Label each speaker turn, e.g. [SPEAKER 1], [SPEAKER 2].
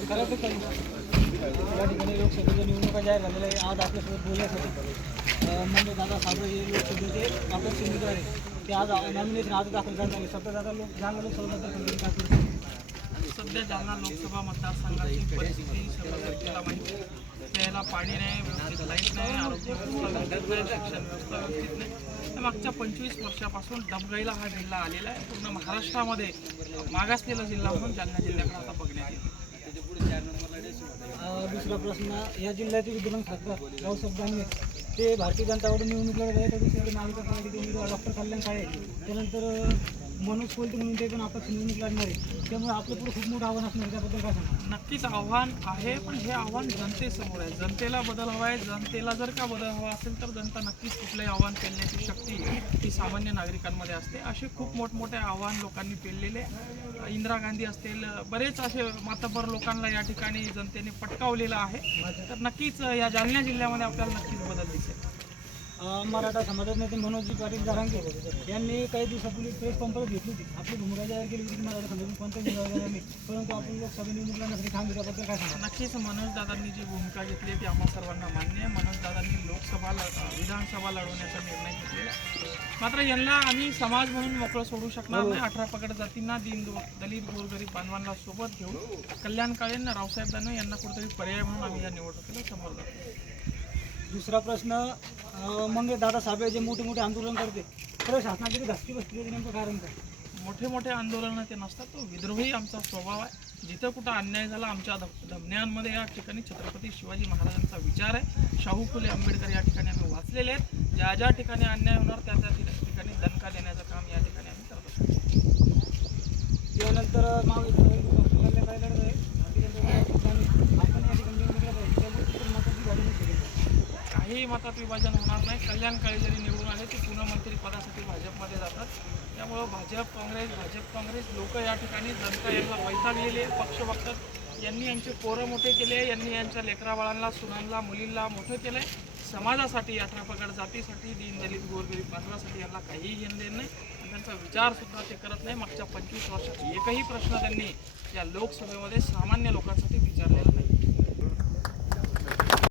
[SPEAKER 1] खरं तर या ठिकाणी लोकसभेच्या निवडणुका जाहीर झालेल्या आहे आज आपल्यासोबत बोलण्यासाठी म्हणजे दादा साबळे हे लोकसभेचे अपक्ष उमेदवार आहे ते आज नॉमिनेशन आज दाखल करणार आहे सध्या दादा लोक जालना लोकसभा मतदारसंघाची काय
[SPEAKER 2] सध्या जालना लोकसभा मतदारसंघाची परिस्थिती सर्व जनतेला माहिती प्यायला पाणी नाही व्यवस्थित लाइट नाही आरोग्य व्यवस्था नाही शिक्षण व्यवस्था व्यवस्थित नाही तर मागच्या पंचवीस वर्षापासून डबगाईला हा जिल्हा आलेला आहे. पूर्ण महाराष्ट्रामध्ये मागासलेला जिल्हा म्हणून जालना जिल्ह्याकडे आता बघण्यात येईल.
[SPEAKER 1] दुसरा प्रश्न या जिल्ह्याचे विद्यमान खासदार रावसाहेब दानवे ते भारतीय जनता पार्टी निवडणूक लढत आहे तर दुसरीकडे महाविकास आघाडीचे उमेदवार डॉक्टर कल्याण काळे त्यानंतर मनोज कोलते म्हणून ते पण अपक्ष निवडणूक लढणार आहे त्यामुळे आपलं पुढे खूप मोठं आव्हान असणार. त्याबद्दल काय सांगा
[SPEAKER 2] नक्कीच आव्हान आहे पण हे आव्हान जनतेसमोर आहे. जनतेला बदल हवा आहे जनतेला जर का बदल हवा असेल तर जनता नक्कीच कुठलंही आव्हान पेलण्याची शक्ती ही सामान्य नागरिकांमध्ये असते. असे खूप मोठमोठे आव्हान लोकांनी पेललेले इंदिरा गांधी असतील बरेच असे मातब्बर लोकांना या ठिकाणी जनतेने पटकावलेलं आहे. तर नक्कीच या जालना जिल्ह्यामध्ये आपल्याला नक्कीच बदल दिसेल.
[SPEAKER 1] मराठा समाजाचे नेते मनोजजी पाटील जरांगे यांनी काही दिवसापूर्वी प्रेस कॉन्फरन्स घेतली होती. आपली भूमिका जाहीर केली होती की मराठा समाजातून कोणत्याही निवडणार नाही. परंतु आपण लोकसभा निवडणूक लढण्यासाठी ठाम आहे. त्याबद्दल काय सांगा
[SPEAKER 2] नक्कीच मनोज दादांनी जी भूमिका घेतली आहे ती आम्हा सर्वांना मान्य आहे. मनोज दादांनी लोकसभा विधानसभा लढवण्याचा निर्णय घेतलेला. मात्र यांना आम्ही समाज म्हणून मोकळं सोडू शकणार नाही. अठरा पगड जातींना दिन दलित गोरगरीब बांधवांना सोबत घेऊन कल्याण काळेंना रावसाहेब दानवे यांना कुठेतरी पर्याय म्हणून आम्ही या निवडणुकीला समोर जातो
[SPEAKER 1] दुसरा प्रश्न मंगे दादा साबळे जे मोठे मोठे आंदोलन करते तर शासनाची धसकी बसली नेमकं कारण काय?
[SPEAKER 2] मोठे मोठे आंदोलनं ते नसतात तो विद्रोही आमचा स्वभाव आहे. जिथं कुठं अन्याय झाला आमच्या धम- धमन्यांमध्ये या ठिकाणी छत्रपती शिवाजी महाराजांचा विचार आहे. शाहू फुले आंबेडकर या ठिकाणी आम्ही वाचलेले आहेत. ज्या ज्या ठिकाणी अन्याय होणार त्या त्या ठिका- ठिकाणी दणका देण्याचं काम या ठिकाणी आम्ही करत असतो.
[SPEAKER 1] त्यानंतर महाविकास आघाडी काय लढत आहे भारतीय जनता पार्टी आणि आपण या ठिकाणी निवडणूक लढत आहे त्यामुळे तिथून मताची वाढ होऊ शकेल
[SPEAKER 2] काही मतात विभाजन होणार नाही. कल्याण काळे जरी निवडून आले ते पुन्हा मंत्रिपदासाठी भाजपमध्ये जातात. त्यामुळं भाजप काँग्रेस भाजप काँग्रेस लोक या ठिकाणी जनता यांना वैतागलेले आहे पक्ष बघतात. यांनी यांचे पोरं मोठे केले यांनी यांच्या लेकराबाळांना सुनांना मुलींना मोठं केलं आहे समाजासाठी अठरा जातीसाठी दीन दलित गोरगरीब बांधवासाठी यांना काहीही घेणं देणं नाही. आणि त्यांचा विचारसुद्धा ते करत नाही. मागच्या पंचवीस वर्षात एकही प्रश्न त्यांनी या लोकसभेमध्ये सामान्य लोकांसाठी विचारलेला नाही.